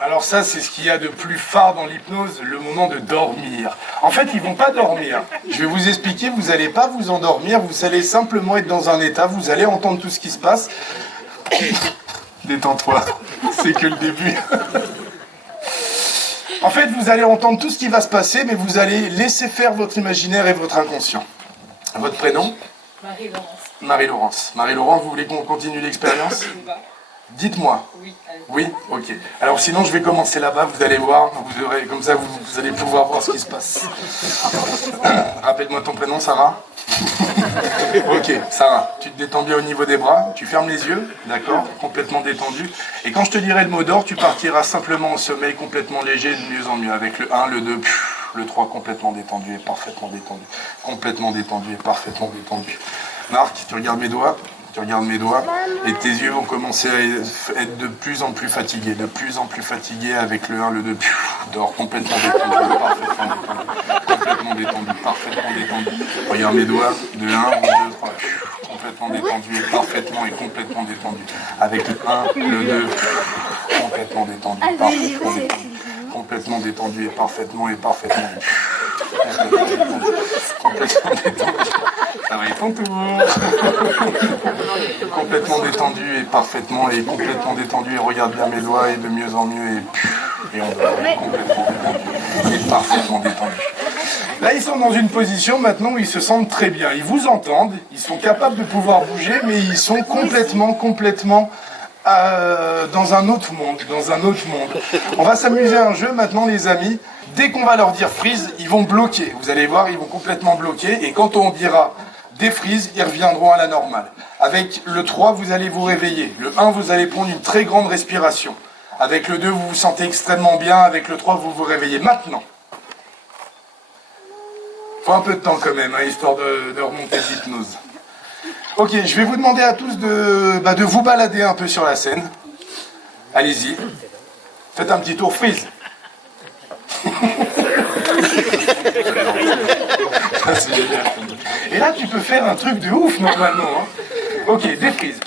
Alors ça, c'est ce qu'il y a de plus phare dans l'hypnose, le moment de dormir. En fait, ils vont pas dormir. Je vais vous expliquer, vous n'allez pas vous endormir, vous allez simplement être dans un état, vous allez entendre tout ce qui se passe. Détends-toi, c'est que le début. En fait, vous allez entendre tout ce qui va se passer, mais vous allez laisser faire votre imaginaire et votre inconscient. Votre prénom ? Marie-Laurence. Marie-Laurence. Marie-Laurence, vous voulez qu'on continue l'expérience ? Dites-moi. Oui. Oui, ok. Alors sinon, je vais commencer là-bas, vous allez voir, vous aurez, comme ça, vous allez pouvoir voir ce qui se passe. Rappelle-moi ton prénom, Sarah. Ok, Sarah, tu te détends bien au niveau des bras, tu fermes les yeux, d'accord, complètement détendu. Et quand je te dirai le mot d'or, tu partiras simplement au sommeil, complètement léger, de mieux en mieux, avec le 1, le 2, le 3, complètement détendu et parfaitement détendu. Complètement détendu et parfaitement détendu. Marc, tu regardes mes doigts. Tu regardes mes doigts et tes yeux vont commencer à être de plus en plus fatigués, avec le 1, le 2, dehors complètement détendu, parfaitement détendu, parfaitement détendu. Regarde mes doigts, de 1, 2, 3, complètement détendu et parfaitement et complètement détendu. Avec le 1, le 2, complètement détendu, parfaitement détendu. Complètement détendu et parfaitement complètement détendu. Ça va être ton tour. Complètement détendu et parfaitement et complètement détendu et regarde bien mes doigts et de mieux en mieux et on va complètement détendu et parfaitement détendu. Là ils sont dans une position maintenant où ils se sentent très bien. Ils vous entendent, ils sont capables de pouvoir bouger mais ils sont complètement dans un autre monde, On va s'amuser à un jeu maintenant les amis. Dès qu'on va leur dire freeze, ils vont bloquer. Vous allez voir, ils vont complètement bloquer. Et quand on dira défreeze, ils reviendront à la normale. Avec le 3, vous allez vous réveiller. Le 1, vous allez prendre une très grande respiration. Avec le 2, vous vous sentez extrêmement bien. Avec le 3, vous vous réveillez maintenant. Faut un peu de temps quand même, hein, histoire de remonter l'hypnose. Ok, je vais vous demander à tous de vous balader un peu sur la scène. Allez-y. Faites un petit tour freeze. C'est génial. Et là, tu peux faire un truc de ouf normalement. Hein. Ok, défreeze.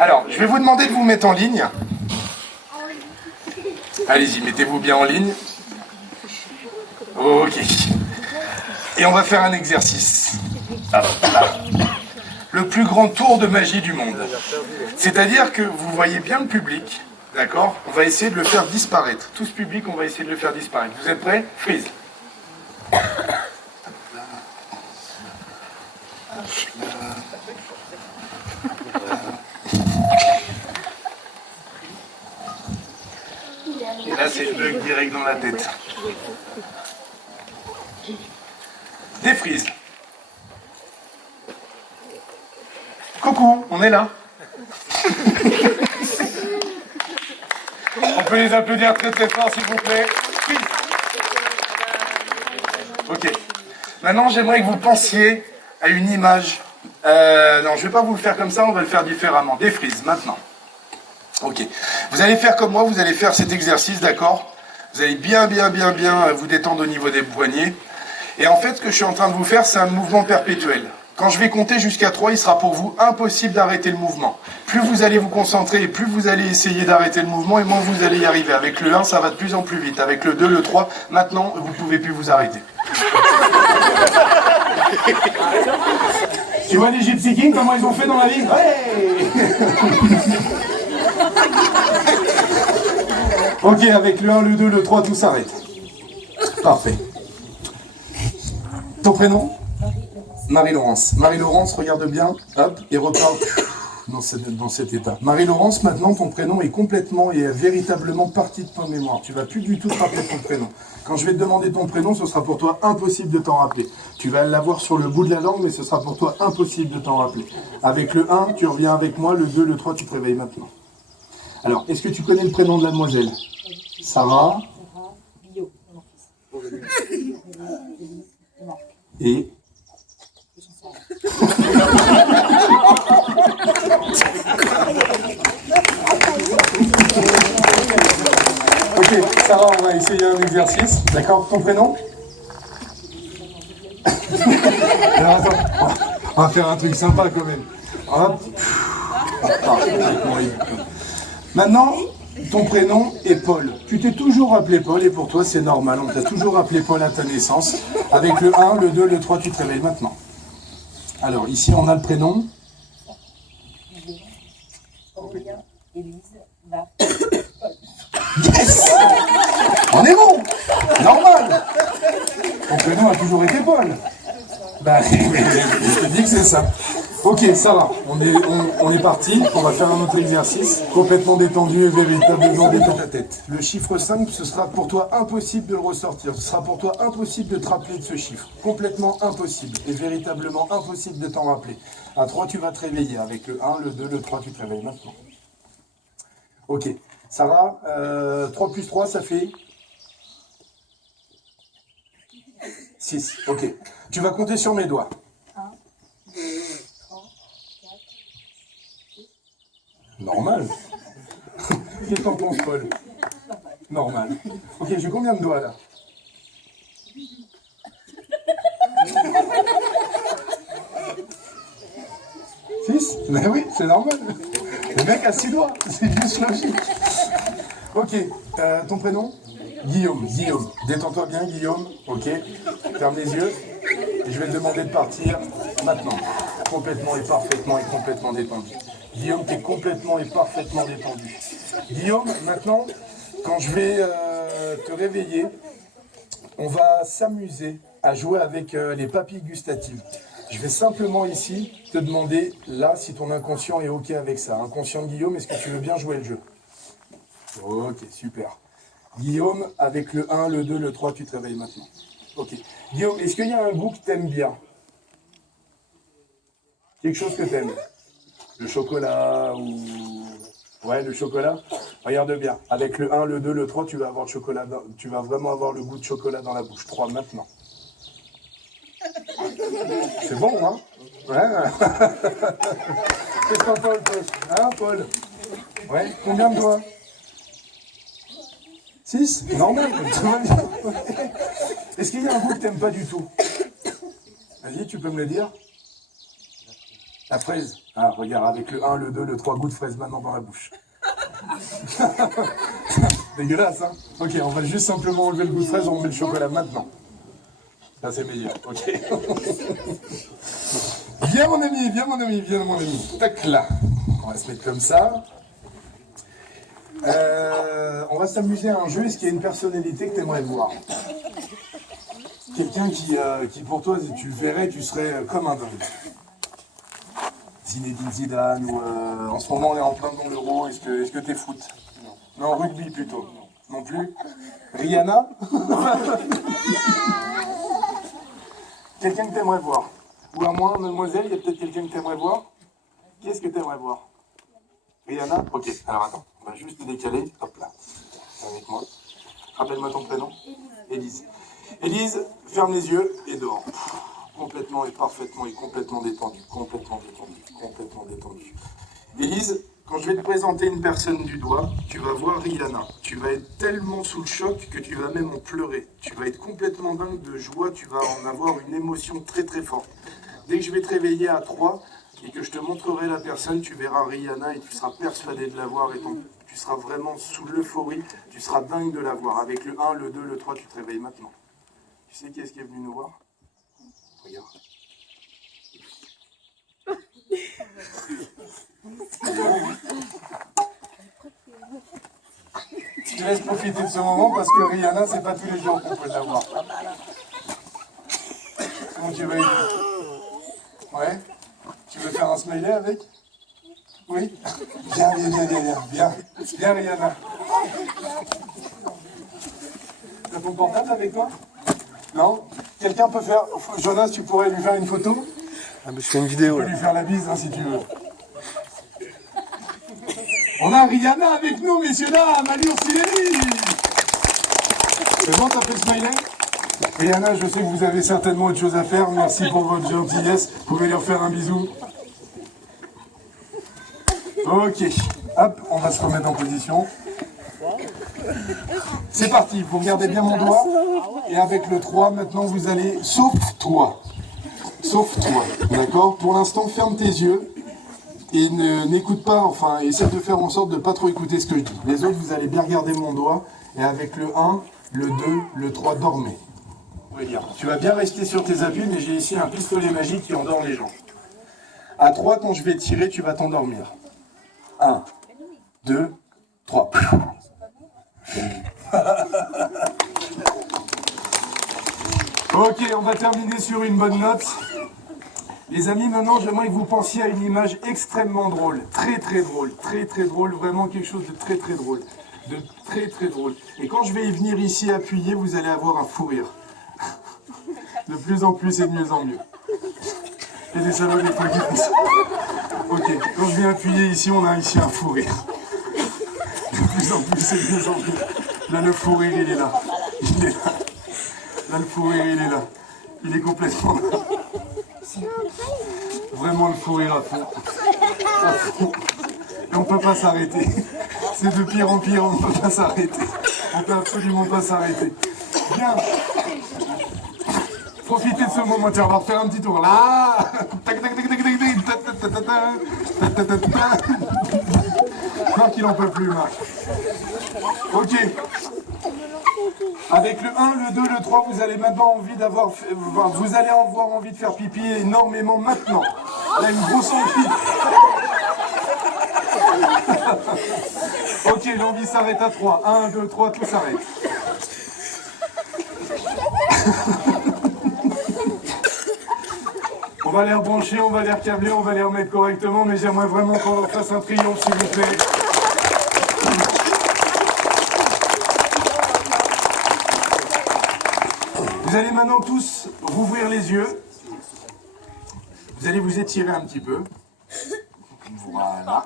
Alors, je vais vous demander de vous mettre en ligne. Allez-y, mettez-vous bien en ligne. Ok. Et on va faire un exercice. Le plus grand tour de magie du monde. C'est-à-dire que vous voyez bien le public, d'accord ? On va essayer de le faire disparaître. Tout ce public, on va essayer de le faire disparaître. Vous êtes prêts ? Freeze. Et là, c'est le bug direct dans la tête. Défreeze. Coucou, on est là. On peut les applaudir très très fort s'il vous plaît. Ok. Maintenant j'aimerais que vous pensiez à une image. Non, je ne vais pas vous le faire comme ça, on va le faire différemment. Défreeze, maintenant. Ok. Vous allez faire comme moi, vous allez faire cet exercice, d'accord ? Vous allez bien vous détendre au niveau des poignets. Et en fait, ce que je suis en train de vous faire, c'est un mouvement perpétuel. Quand je vais compter jusqu'à 3, il sera pour vous impossible d'arrêter le mouvement. Plus vous allez vous concentrer et plus vous allez essayer d'arrêter le mouvement et moins vous allez y arriver. Avec le 1, ça va de plus en plus vite. Avec le 2, le 3, maintenant, vous ne pouvez plus vous arrêter. Tu vois les Gypsy Kings, comment ils ont fait dans la vie ? Ouais. Ok, avec le 1, le 2, le 3, tout s'arrête. Parfait. Ton prénom ? Marie-Laurence. Marie-Laurence, regarde bien, hop, et repars dans cet état. Marie-Laurence, maintenant, ton prénom est complètement et est véritablement parti de ton mémoire. Tu vas plus du tout te rappeler ton prénom. Quand je vais te demander ton prénom, ce sera pour toi impossible de t'en rappeler. Tu vas l'avoir sur le bout de la langue, mais ce sera pour toi impossible de t'en rappeler. Avec le 1, tu reviens avec moi, le 2, le 3, tu te réveilles maintenant. Alors, est-ce que tu connais le prénom de la demoiselle ? Sarah. Bio, mon fils. Et ok, Sarah, on va essayer un exercice. D'accord, ton prénom ? Alors, attends, on va faire un truc sympa quand même. Hop. Maintenant, ton prénom est Paul. Tu t'es toujours appelé Paul et pour toi c'est normal. On t'a toujours appelé Paul à ta naissance. Avec le 1, le 2, le 3, tu te réveilles maintenant. Alors ici on a le prénom. Aurélien, Élise, Marc. Yes! On est bon! Normal! Ton prénom a toujours été Paul. Bah, je te dis que c'est ça. Ok, ça va. On est parti. On va faire un autre exercice. Complètement détendu et véritablement détendu ta tête. Le chiffre 5, ce sera pour toi impossible de le ressortir. Ce sera pour toi impossible de te rappeler de ce chiffre. Complètement impossible. Et véritablement impossible de t'en rappeler. À 3, tu vas te réveiller. Avec le 1, le 2, le 3, tu te réveilles maintenant. Ok. Sarah, 3 plus 3, ça fait 6. Ok. Tu vas compter sur mes doigts. 1, 2, 3, 4, 6. Normal. Qu'est-ce que t'en penses, Paul? Normal. Ok, j'ai combien de doigts là? 6? Mais oui, c'est normal. Le mec a 6 doigts, c'est juste logique. Ok, ton prénom? Guillaume. Guillaume. Détends-toi bien, Guillaume. Ok. Ferme les yeux. Et je vais te demander de partir maintenant. Complètement et parfaitement et complètement détendu. Guillaume, tu es complètement et parfaitement détendu. Guillaume, maintenant, quand je vais te réveiller, on va s'amuser à jouer avec les papilles gustatives. Je vais simplement ici te demander, là, si ton inconscient est OK avec ça. Inconscient de Guillaume, est-ce que tu veux bien jouer le jeu? Ok, super. Guillaume, avec le 1, le 2, le 3, tu te réveilles maintenant. Ok. Guillaume, est-ce qu'il y a un goût que tu aimes bien? Quelque chose que tu aimes? Le chocolat ou... Ouais, le chocolat. Regarde bien. Avec le 1, le 2, le 3, tu vas avoir le chocolat tu vas vraiment avoir le goût de chocolat dans la bouche. 3 maintenant. C'est bon, hein? Ouais. Qu'est-ce que t'en penses, Paul? Hein, Paul? Ouais. Combien de doigts? 6? Normal, tout va bien. Est-ce qu'il y a un goût que t'aimes pas du tout? Vas-y, tu peux me le dire? La fraise. Ah, regarde, avec le 1, le 2, le 3, goût de fraise maintenant dans la bouche. Dégueulasse, hein? Ok, on va juste simplement enlever le goût de fraise, on met le chocolat maintenant. Ça, c'est meilleur, ok. Viens, mon ami, viens, mon ami, viens, mon ami. Tac, là. On va se mettre comme ça. On va s'amuser à un jeu. Est-ce qu'il y a une personnalité que tu aimerais voir? Quelqu'un qui, pour toi, si tu le verrais, tu serais comme un dingue. Zinedine Zidane, ou en ce moment on est en plein dans l'Euro, est-ce que t'es foot? Non, rugby plutôt. Non plus? Rihanna? Quelqu'un que t'aimerais voir? Ou à moi, mademoiselle, il y a peut-être quelqu'un que t'aimerais voir? Qui est-ce que t'aimerais voir? Rihanna? Ok, alors attends, on va juste te décaler. Hop là, avec moi. Rappelle-moi ton prénom. Élise. Élise, ferme les yeux et dehors. Complètement et parfaitement et complètement détendu. Complètement détendu. Complètement détendu. Élise, quand je vais te présenter une personne du doigt, tu vas voir Rihanna. Tu vas être tellement sous le choc que tu vas même en pleurer. Tu vas être complètement dingue de joie, tu vas en avoir une émotion très très forte. Dès que je vais te réveiller à 3 et que je te montrerai la personne, tu verras Rihanna et tu seras persuadé de la voir et tu seras vraiment sous l'euphorie, tu seras dingue de la voir. Avec le 1, le 2, le 3, tu te réveilles maintenant. Tu sais qui est-ce qui est venu nous voir? Regarde. Je te laisse profiter de ce moment parce que Rihanna, c'est pas tous les jours qu'on peut l'avoir. Comment tu vas aider? Ouais? Tu veux faire un smiley avec? Oui? Viens, viens Rihanna. T'as ton portable avec toi? Non? Quelqu'un peut faire... Jonas, tu pourrais lui faire une photo? Ah, mais je fais une vidéo. Tu peux lui faire la bise hein, si tu veux. On a Rihanna avec nous, messieurs dames, allez Ursileli. C'est bon, t'as fait le smiley? Rihanna, je sais que vous avez certainement autre chose à faire. Merci pour votre gentillesse. Vous pouvez lui refaire un bisou. Ok. Hop, on va se remettre en position. C'est parti, vous regardez bien mon doigt. Et avec le 3, maintenant vous allez... Sauf toi. Sauf toi, d'accord? Pour l'instant, ferme tes yeux. et n'écoute pas, enfin, essaie de faire en sorte de ne pas trop écouter ce que je dis. Les autres, vous allez bien regarder mon doigt, et avec le 1, le 2, le 3, dormez. Tu vas bien rester sur tes appuis, mais j'ai ici un pistolet magique qui endort les gens. À 3, quand je vais tirer, tu vas t'endormir. 1, 2, 3. Ok, on va terminer sur une bonne note. Les amis, maintenant, j'aimerais que vous pensiez à une image extrêmement drôle. Très drôle, vraiment quelque chose de très drôle. De très drôle. Et quand je vais y venir ici appuyer, vous allez avoir un fou rire. De plus en plus et de mieux en mieux. Et des salauds des fois qui font ça. Ok, quand je viens appuyer ici, on a ici un fou rire. De plus en plus et de mieux en mieux. Là, le fou rire, il est là. Il est là. Là, le fou rire, il est là. Il est complètement là. Vraiment le fou rire à fond. À fond. Et on ne peut pas s'arrêter. C'est de pire en pire, on ne peut pas s'arrêter. On ne peut absolument pas s'arrêter. Bien. Profitez de ce moment, tiens, on va refaire un petit tour. Là. Marc, il n'en peut plus, Marc. Ok. Avec le 1, le 2, le 3, vous allez maintenant vous allez avoir envie de faire pipi énormément maintenant. Là, une grosse envie. Ok, l'envie s'arrête à 3. 1, 2, 3, tout s'arrête. On va les rebrancher, on va les recabler, on va les remettre correctement, mais j'aimerais vraiment qu'on fasse un triomphe, s'il vous plaît. Vous allez maintenant tous rouvrir les yeux. Vous allez vous étirer un petit peu. Voilà.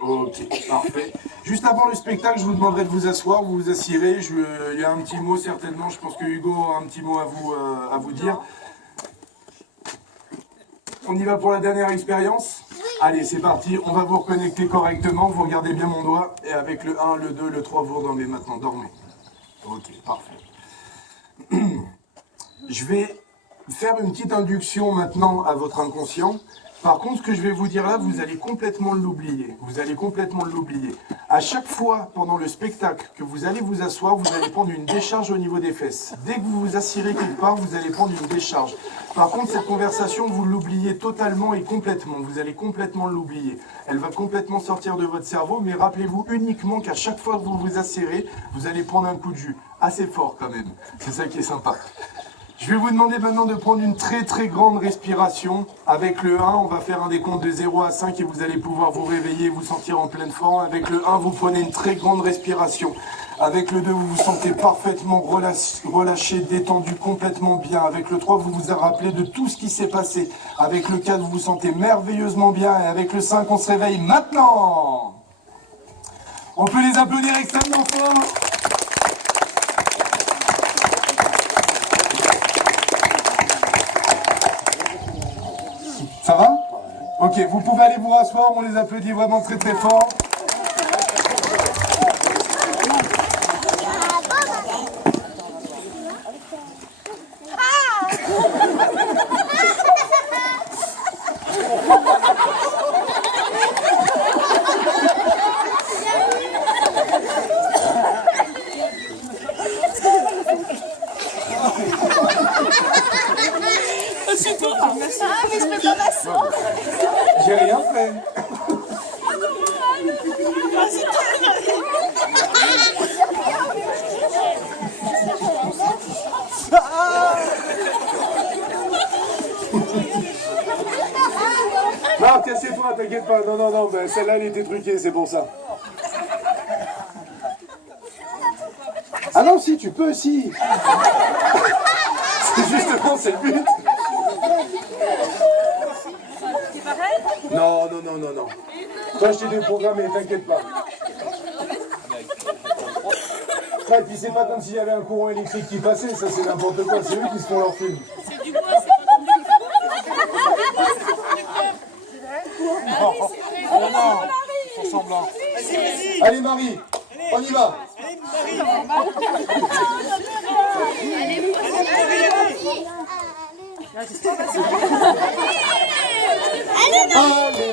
Ok, parfait. Juste avant le spectacle, je vous demanderai de vous asseoir, vous vous assirez. Il y a un petit mot certainement, je pense que Hugo a un petit mot à vous dire. On y va pour la dernière expérience? Allez, c'est parti, on va vous reconnecter correctement, vous regardez bien mon doigt, et avec le 1, le 2, le 3, vous dormez maintenant, dormez. Ok, parfait. Je vais faire une petite induction maintenant à votre inconscient. Par contre, ce que je vais vous dire là, vous allez complètement l'oublier. Vous allez complètement l'oublier. À chaque fois, pendant le spectacle, que vous allez vous asseoir, vous allez prendre une décharge au niveau des fesses. Dès que vous vous assirez quelque part, vous allez prendre une décharge. Par contre, cette conversation, vous l'oubliez totalement et complètement. Vous allez complètement l'oublier. Elle va complètement sortir de votre cerveau, mais rappelez-vous uniquement qu'à chaque fois que vous vous assirez, vous allez prendre un coup de jus. Assez fort quand même. C'est ça qui est sympa. Je vais vous demander maintenant de prendre une très grande respiration. Avec le 1, on va faire un décompte de 0 à 5 et vous allez pouvoir vous réveiller et vous sentir en pleine forme. Avec le 1, vous prenez une très grande respiration. Avec le 2, vous vous sentez parfaitement relâché, détendu, complètement bien. Avec le 3, vous vous rappelez de tout ce qui s'est passé. Avec le 4, vous vous sentez merveilleusement bien. Et avec le 5, on se réveille maintenant. On peut les applaudir extrêmement fort. Ça va? Ok, vous pouvez aller vous rasseoir, on les applaudit vraiment très fort. Mais je peux pas m'asseoir. J'ai rien fait. Non, assieds-toi, t'inquiète pas. Non, ben, celle-là, elle était truquée, c'est pour ça. Ah non, si, tu peux, si. C'est justement, c'est le but. Non. Toi, je t'ai déprogrammé, t'inquiète pas. Et puis c'est pas comme s'il y avait un courant électrique qui passait, ça c'est n'importe quoi, c'est eux qui se font leur film. C'est du bois, c'est pas comme Non, ils font semblant. Allez Marie, on y va. Allez